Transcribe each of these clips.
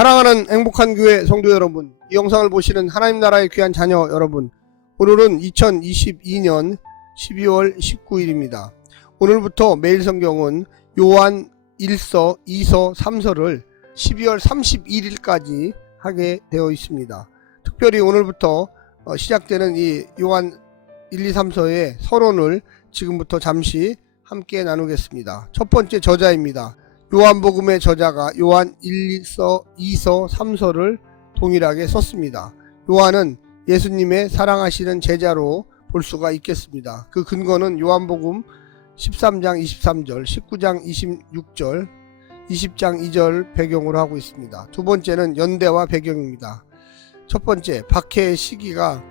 사랑하는 행복한 교회 성도 여러분, 이 영상을 보시는 하나님 나라의 귀한 자녀 여러분, 오늘은 2022년 12월 19일입니다. 오늘부터 매일 성경은 요한 1서, 2서, 3서를 12월 31일까지 하게 되어 있습니다. 특별히 오늘부터 시작되는 이 요한 1, 2, 3서의 서론을 지금부터 잠시 함께 나누겠습니다. 첫 번째 저자입니다. 요한복음의 저자가 요한 1서, 2서, 3서를 동일하게 썼습니다. 요한은 예수님의 사랑하시는 제자로 볼 수가 있겠습니다. 그 근거는 요한복음 13장 23절, 19장 26절, 20장 2절 배경으로 하고 있습니다. 두 번째는 연대와 배경입니다. 첫 번째, 박해의 시기가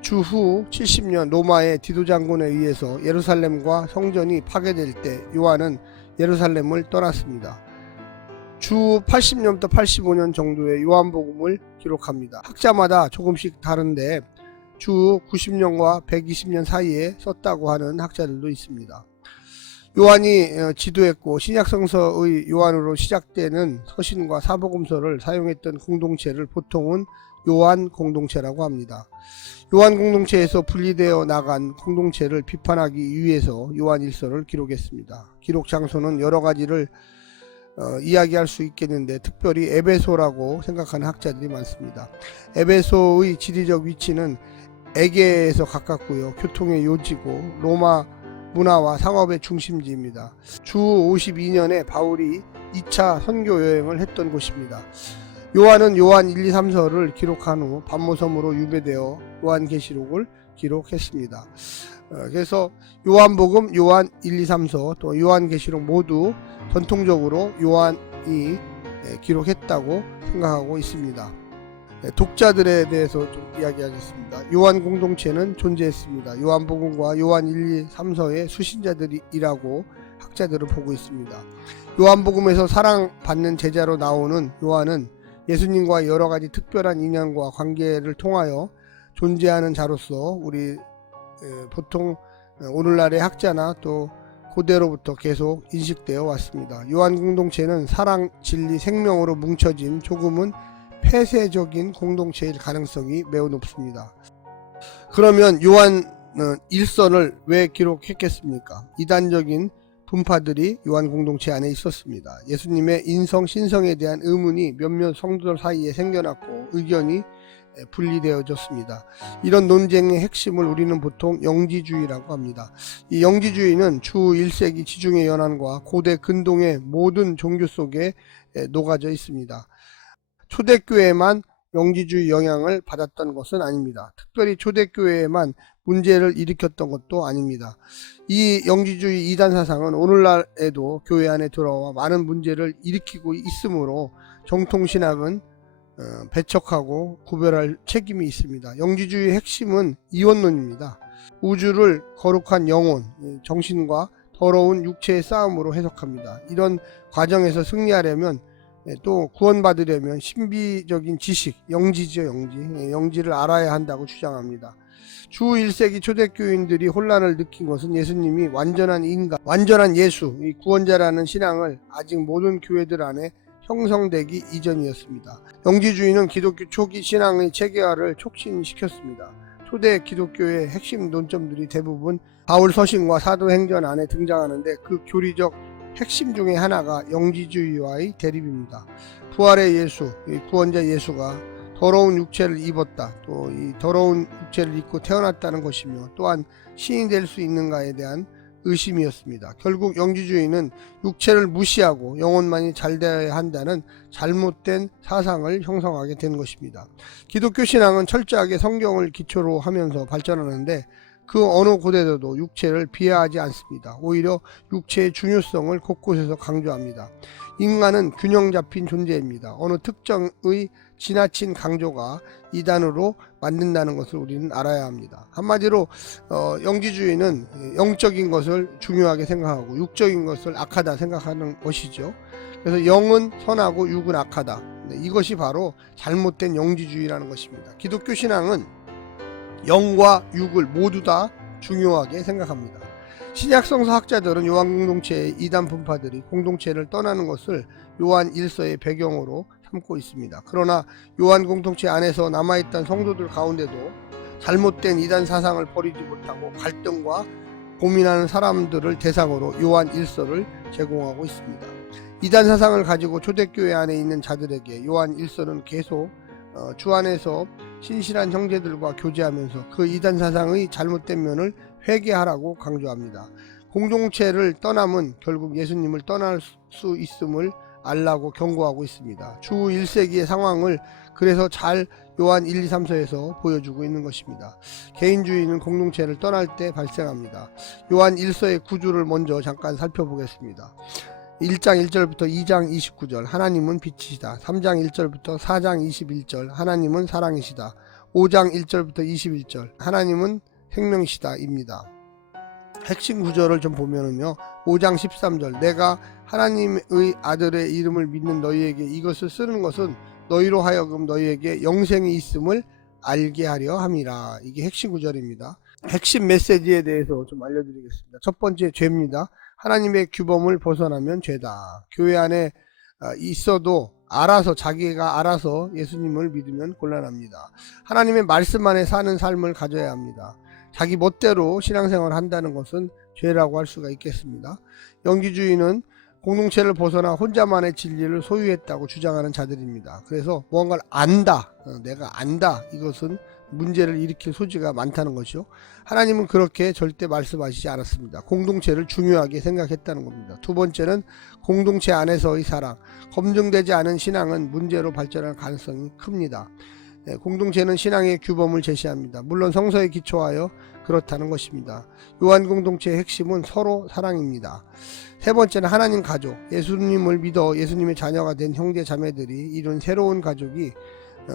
주후 70년 로마의 디도 장군에 의해서 예루살렘과 성전이 파괴될 때 요한은 예루살렘을 떠났습니다. 주 80년부터 85년 정도의 요한복음을 기록합니다. 학자마다 조금씩 다른데 주 90년과 120년 사이에 썼다고 하는 학자들도 있습니다. 요한이 지도했고 신약성서의 요한으로 시작되는 서신과 사복음서를 사용했던 공동체를 보통은 요한 공동체라고 합니다. 요한 공동체에서 분리되어 나간 공동체를 비판하기 위해서 요한 1서를 기록했습니다. 기록 장소는 여러 가지를 이야기할 수 있겠는데 특별히 에베소라고 생각하는 학자들이 많습니다. 에베소의 지리적 위치는 에게에서 가깝고요. 교통의 요지고 로마 문화와 상업의 중심지입니다. 주 52년에 바울이 2차 선교 여행을 했던 곳입니다. 요한은 요한 1, 2, 3서를 기록한 후 반모섬으로 유배되어 요한계시록을 기록했습니다. 그래서 요한복음, 요한 1, 2, 3서, 또 요한계시록 모두 전통적으로 요한이 기록했다고 생각하고 있습니다. 독자들에 대해서 좀 이야기하겠습니다. 요한 공동체는 존재했습니다. 요한복음과 요한 1, 2, 3서의 수신자들이라고 학자들은 보고 있습니다. 요한복음에서 사랑받는 제자로 나오는 요한은 예수님과 여러 가지 특별한 인연과 관계를 통하여 존재하는 자로서 우리 보통 오늘날의 학자나 또 고대로부터 계속 인식되어 왔습니다. 요한 공동체는 사랑, 진리, 생명으로 뭉쳐진 조금은 폐쇄적인 공동체일 가능성이 매우 높습니다. 그러면 요한 1서를 왜 기록했겠습니까? 이단적인 분파들이 요한 공동체 안에 있었습니다. 예수님의 인성, 신성에 대한 의문이 몇몇 성도들 사이에 생겨났고 의견이 분리되어졌습니다. 이런 논쟁의 핵심을 우리는 보통 영지주의라고 합니다. 이 영지주의는 주 1세기 지중해 연안과 고대 근동의 모든 종교 속에 녹아져 있습니다. 초대교회만 영지주의 영향을 받았던 것은 아닙니다. 특별히 초대교회에만 문제를 일으켰던 것도 아닙니다. 이 영지주의 이단 사상은 오늘날에도 교회 안에 들어와 많은 문제를 일으키고 있으므로 정통신학은 배척하고 구별할 책임이 있습니다. 영지주의의 핵심은 이원론입니다. 우주를 거룩한 영혼, 정신과 더러운 육체의 싸움으로 해석합니다. 이런 과정에서 승리하려면 또 구원받으려면 신비적인 지식, 영지죠, 영지를 알아야 한다고 주장합니다. 주 1세기 초대교인들이 혼란을 느낀 것은 예수님이 완전한 인간, 완전한 예수, 이 구원자라는 신앙을 아직 모든 교회들 안에 형성되기 이전이었습니다. 영지주의는 기독교 초기 신앙의 체계화를 촉진시켰습니다. 초대 기독교의 핵심 논점들이 대부분 바울 서신과 사도행전 안에 등장하는데 그 교리적 핵심 중에 하나가 영지주의와의 대립입니다. 부활의 예수, 구원자 예수가 더러운 육체를 입었다. 또 이 더러운 육체를 입고 태어났다는 것이며 또한 신이 될 수 있는가에 대한 의심이었습니다. 결국 영지주의는 육체를 무시하고 영혼만이 잘 되어야 한다는 잘못된 사상을 형성하게 된 것입니다. 기독교 신앙은 철저하게 성경을 기초로 하면서 발전하는데 그 어느 고대에도 육체를 비하하지 않습니다. 오히려 육체의 중요성을 곳곳에서 강조합니다. 인간은 균형 잡힌 존재입니다. 어느 특정의 지나친 강조가 이단으로 만든다는 것을 우리는 알아야 합니다. 한마디로 영지주의는 영적인 것을 중요하게 생각하고 육적인 것을 악하다 생각하는 것이죠. 그래서 영은 선하고 육은 악하다. 이것이 바로 잘못된 영지주의라는 것입니다. 기독교 신앙은 영과 육을 모두 다 중요하게 생각합니다. 신약성서 학자들은 요한 공동체의 이단 분파들이 공동체를 떠나는 것을 요한 1서의 배경으로 삼고 있습니다. 그러나 요한 공동체 안에서 남아있던 성도들 가운데도 잘못된 이단 사상을 버리지 못하고 갈등과 고민하는 사람들을 대상으로 요한 1서를 제공하고 있습니다. 이단 사상을 가지고 초대교회 안에 있는 자들에게 요한 1서는 계속 주 안에서 신실한 형제들과 교제하면서 그 이단 사상의 잘못된 면을 회개하라고 강조합니다. 공동체를 떠남은 결국 예수님을 떠날 수 있음을 알라고 경고하고 있습니다. 주 1세기의 상황을 그래서 잘 요한 1, 2, 3서에서 보여주고 있는 것입니다. 개인주의는 공동체를 떠날 때 발생합니다. 요한 1서의 구주를 먼저 잠깐 살펴보겠습니다. 1장 1절부터 2장 29절 하나님은 빛이시다. 3장 1절부터 4장 21절 하나님은 사랑이시다. 5장 1절부터 21절 하나님은 생명이시다 입니다. 핵심 구절을 좀 보면은요, 5장 13절 내가 하나님의 아들의 이름을 믿는 너희에게 이것을 쓰는 것은 너희로 하여금 너희에게 영생이 있음을 알게 하려 함이라. 이게 핵심 구절입니다. 핵심 메시지에 대해서 좀 알려드리겠습니다. 첫 번째, 죄입니다. 하나님의 규범을 벗어나면 죄다. 교회 안에 있어도 자기가 알아서 예수님을 믿으면 곤란합니다. 하나님의 말씀 안에 사는 삶을 가져야 합니다. 자기 멋대로 신앙생활을 한다는 것은 죄라고 할 수가 있겠습니다. 영지주의는 공동체를 벗어나 혼자만의 진리를 소유했다고 주장하는 자들입니다. 그래서 무언가를 안다, 내가 안다, 이것은 문제를 일으킬 소지가 많다는 것이죠. 하나님은 그렇게 절대 말씀하시지 않았습니다. 공동체를 중요하게 생각했다는 겁니다. 두 번째는 공동체 안에서의 사랑. 검증되지 않은 신앙은 문제로 발전할 가능성이 큽니다. 공동체는 신앙의 규범을 제시합니다. 물론 성서에 기초하여 그렇다는 것입니다. 요한 공동체의 핵심은 서로 사랑입니다. 세 번째는 하나님 가족. 예수님을 믿어 예수님의 자녀가 된 형제 자매들이 이룬 새로운 가족이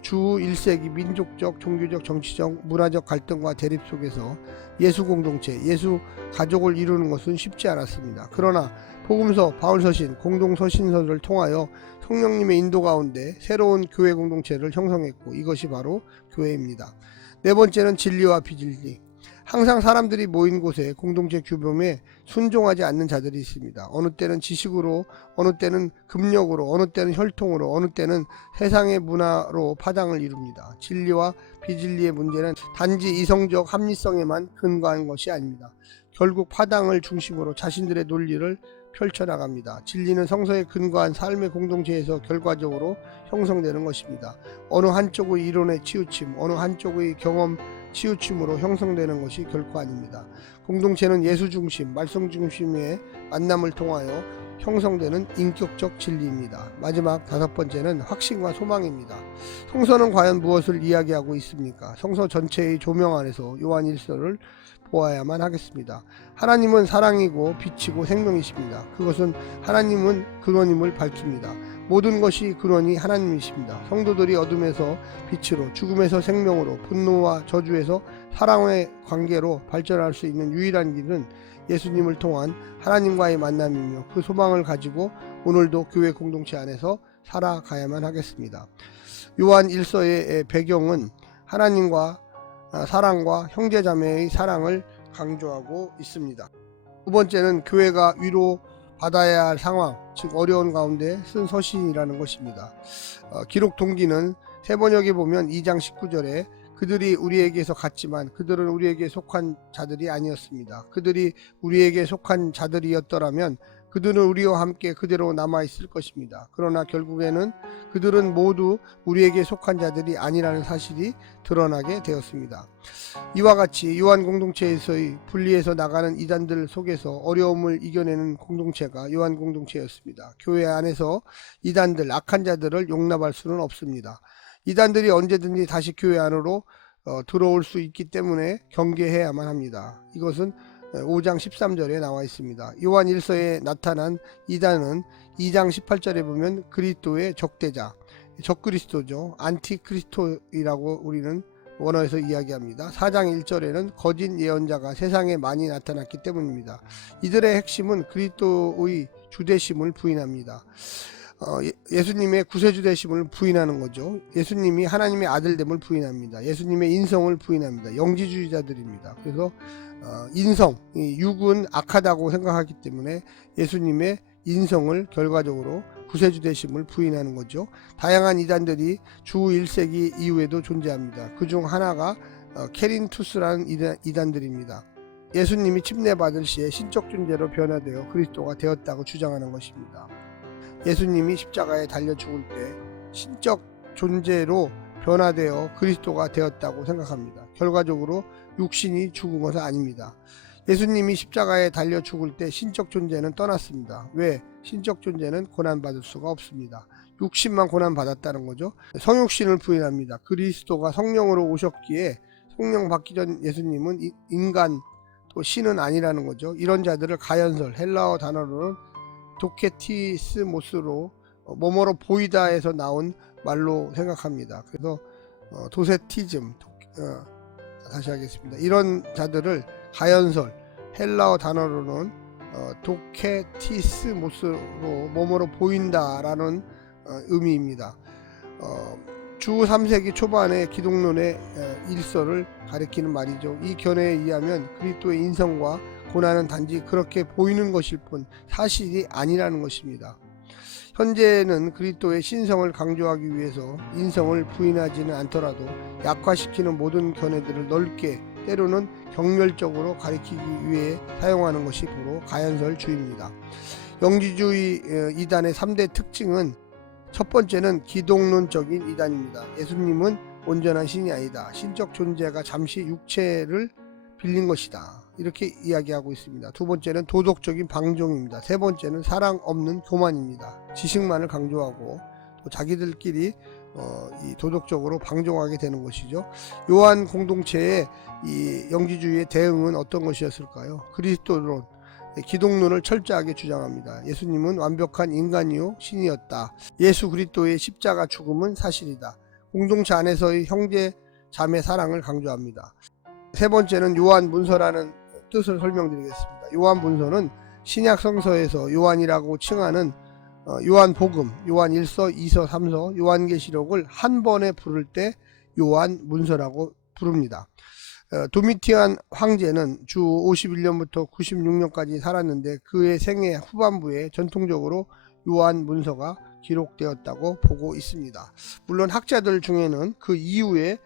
주 1세기 민족적, 종교적, 정치적, 문화적 갈등과 대립 속에서 예수 공동체, 예수 가족을 이루는 것은 쉽지 않았습니다. 그러나 복음서, 바울서신, 공동서신서를 통하여 성령님의 인도 가운데 새로운 교회 공동체를 형성했고 이것이 바로 교회입니다. 네 번째는 진리와 비진리. 항상 사람들이 모인 곳에 공동체 규범에 순종하지 않는 자들이 있습니다. 어느 때는 지식으로, 어느 때는 금력으로, 어느 때는 혈통으로, 어느 때는 세상의 문화로 파당을 이룹니다. 진리와 비진리의 문제는 단지 이성적 합리성에만 근거한 것이 아닙니다. 결국 파당을 중심으로 자신들의 논리를 펼쳐나갑니다. 진리는 성서에 근거한 삶의 공동체에서 결과적으로 형성되는 것입니다. 어느 한쪽의 이론의 치우침, 어느 한쪽의 경험 치우침으로 형성되는 것이 결코 아닙니다. 공동체는 예수 중심, 말씀 중심의 만남을 통하여 형성되는 인격적 진리입니다. 마지막 다섯 번째는 확신과 소망입니다. 성서는 과연 무엇을 이야기하고 있습니까? 성서 전체의 조명 안에서 요한 1서를 보아야만 하겠습니다. 하나님은 사랑이고 빛이고 생명이십니다. 그것은 하나님은 근원임을 밝힙니다. 모든 것이 근원이 하나님이십니다. 성도들이 어둠에서 빛으로, 죽음에서 생명으로, 분노와 저주에서 사랑의 관계로 발전할 수 있는 유일한 길은 예수님을 통한 하나님과의 만남이며 그 소망을 가지고 오늘도 교회 공동체 안에서 살아가야만 하겠습니다. 요한 1서의 배경은 하나님과 사랑과 형제자매의 사랑을 강조하고 있습니다. 두 번째는 교회가 위로 받아야 할 상황, 즉 어려운 가운데 쓴 서신이라는 것입니다. 기록 동기는 세번역에 보면 2장 19절에 그들이 우리에게서 갔지만 그들은 우리에게 속한 자들이 아니었습니다. 그들이 우리에게 속한 자들이었더라면 그들은 우리와 함께 그대로 남아있을 것입니다. 그러나 결국에는 그들은 모두 우리에게 속한 자들이 아니라는 사실이 드러나게 되었습니다. 이와 같이 요한 공동체에서의 분리해서 나가는 이단들 속에서 어려움을 이겨내는 공동체가 요한 공동체였습니다. 교회 안에서 이단들, 악한 자들을 용납할 수는 없습니다. 이단들이 언제든지 다시 교회 안으로 들어올 수 있기 때문에 경계해야만 합니다. 이것은 5장 13절에 나와 있습니다. 요한 1서에 나타난 이단은 2장 18절에 보면 그리스도의 적대자, 적그리스도죠. 안티크리스토이라고 우리는 원어에서 이야기합니다. 4장 1절에는 거짓 예언자가 세상에 많이 나타났기 때문입니다. 이들의 핵심은 그리스도의 주되심을 부인합니다. 예수님의 구세주 되심을 부인하는 거죠. 예수님이 하나님의 아들됨을 부인합니다. 예수님의 인성을 부인합니다. 영지주의자들입니다. 그래서 인성, 육은 악하다고 생각하기 때문에 예수님의 인성을 결과적으로 구세주 되심을 부인하는 거죠. 다양한 이단들이 주 1세기 이후에도 존재합니다. 그중 하나가 케린투스라는 이단들입니다. 예수님이 침례받을 시에 신적 존재로 변화되어 그리스도가 되었다고 주장하는 것입니다. 예수님이 십자가에 달려 죽을 때 신적 존재로 변화되어 그리스도가 되었다고 생각합니다. 결과적으로 육신이 죽은 것은 아닙니다. 예수님이 십자가에 달려 죽을 때 신적 존재는 떠났습니다. 왜? 신적 존재는 고난받을 수가 없습니다. 육신만 고난받았다는 거죠. 성육신을 부인합니다. 그리스도가 성령으로 오셨기에 성령 받기 전 예수님은 인간 또 신은 아니라는 거죠. 이런 자들을 가연설, 헬라어 단어로는 도케티스모스로 뭐뭐로 보이다에서 나온 말로 생각합니다. 그래서 도세티즘, 다시 하겠습니다. 이런 자들을 가연설, 헬라어 단어로는 도케티스모스로 뭐뭐로 보인다라는 의미입니다. 주 3세기 초반의 기독론의 일서를 가리키는 말이죠. 이 견해에 의하면 그리스도의 인성과 고난은 단지 그렇게 보이는 것일 뿐 사실이 아니라는 것입니다. 현재는 그리스도의 신성을 강조하기 위해서 인성을 부인하지는 않더라도 약화시키는 모든 견해들을 넓게 때로는 경멸적으로 가리키기 위해 사용하는 것이 바로 가연설주의입니다. 영지주의 이단의 3대 특징은 첫 번째는 기독론적인 이단입니다. 예수님은 온전한 신이 아니다. 신적 존재가 잠시 육체를 빌린 것이다. 이렇게 이야기하고 있습니다. 두 번째는 도덕적인 방종입니다. 세 번째는 사랑 없는 교만입니다. 지식만을 강조하고 또 자기들끼리 이 도덕적으로 방종하게 되는 것이죠. 요한 공동체의 이 영지주의의 대응은 어떤 것이었을까요? 그리스도론, 기독론을 철저하게 주장합니다. 예수님은 완벽한 인간이요 신이었다. 예수 그리스도의 십자가 죽음은 사실이다. 공동체 안에서의 형제 자매 사랑을 강조합니다. 세 번째는 요한 문서라는 뜻을 설명드리겠습니다. 요한 문서는 신약 성서에서 요한이라고 칭하는 요한 복음, 요한 1서, 2서, 3서, 요한계시록을 한 번에 부를 때 요한 문서라고 부릅니다. 도미티안 황제는 주 51년부터 96년까지 살았는데 그의 생애 후반부에 전통적으로 요한 문서가 기록되었다고 보고 있습니다. 물론 학자들 중에는 그 이후에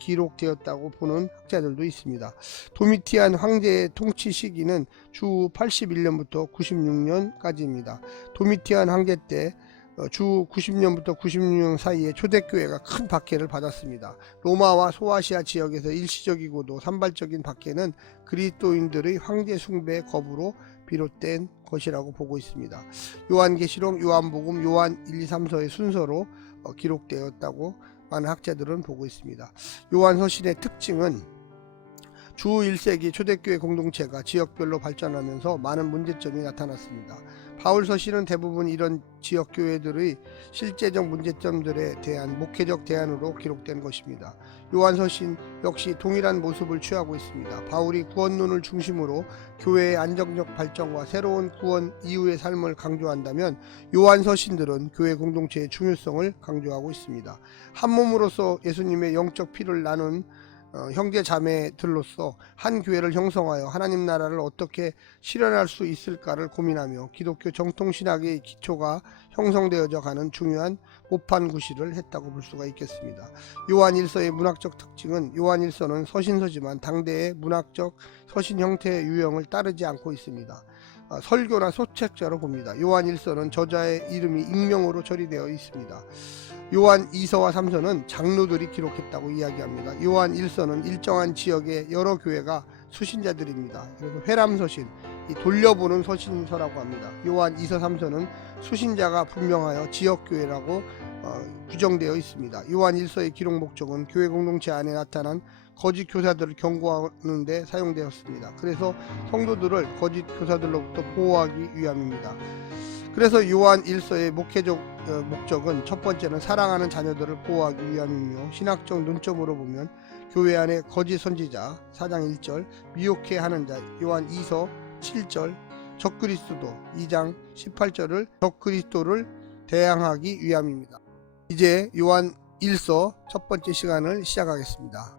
기록되었다고 보는 학자들도 있습니다. 도미티안 황제의 통치 시기는 주 81년부터 96년까지입니다. 도미티안 황제 때 주 90년부터 96년 사이에 초대교회가 큰 박해를 받았습니다. 로마와 소아시아 지역에서 일시적이고도 산발적인 박해는 그리스도인들의 황제 숭배 거부로 비롯된 것이라고 보고 있습니다. 요한계시록, 요한복음, 요한 1, 2, 3서의 순서로 기록되었다고 많은 학자들은 보고 있습니다. 요한서신의 특징은 주 1세기 초대교회 공동체가 지역별로 발전하면서 많은 문제점이 나타났습니다. 바울서신은 대부분 이런 지역교회들의 실제적 문제점들에 대한 목회적 대안으로 기록된 것입니다. 요한서신 역시 동일한 모습을 취하고 있습니다. 바울이 구원론을 중심으로 교회의 안정적 발전과 새로운 구원 이후의 삶을 강조한다면 요한서신들은 교회 공동체의 중요성을 강조하고 있습니다. 한 몸으로서 예수님의 영적 피를 나눈 형제 자매들로서 한 교회를 형성하여 하나님 나라를 어떻게 실현할 수 있을까를 고민하며 기독교 정통신학의 기초가 형성되어져 가는 중요한 모판구시를 했다고 볼 수가 있겠습니다. 요한 1서의 문학적 특징은 요한 1서는 서신서지만 당대의 문학적 서신 형태의 유형을 따르지 않고 있습니다. 설교나 소책자로 봅니다. 요한 1서는 저자의 이름이 익명으로 처리되어 있습니다. 요한 2서와 3서는 장로들이 기록했다고 이야기합니다. 요한 1서는 일정한 지역의 여러 교회가 수신자들입니다. 그래서 회람서신, 돌려보는 서신서라고 합니다. 요한 2서 3서는 수신자가 분명하여 지역교회라고 규정되어 있습니다. 요한 1서의 기록 목적은 교회 공동체 안에 나타난 거짓 교사들을 경고하는 데 사용되었습니다. 그래서 성도들을 거짓 교사들로부터 보호하기 위함입니다. 그래서 요한 1서의 목회적 목적은 첫 번째는 사랑하는 자녀들을 보호하기 위함이며 신학적 논점으로 보면 교회 안에 거짓 선지자 4장 1절, 미혹해 하는 자 요한 2서 7절, 적그리스도 2장 18절을 적그리스도를 대항하기 위함입니다. 이제 요한 1서 첫 번째 시간을 시작하겠습니다.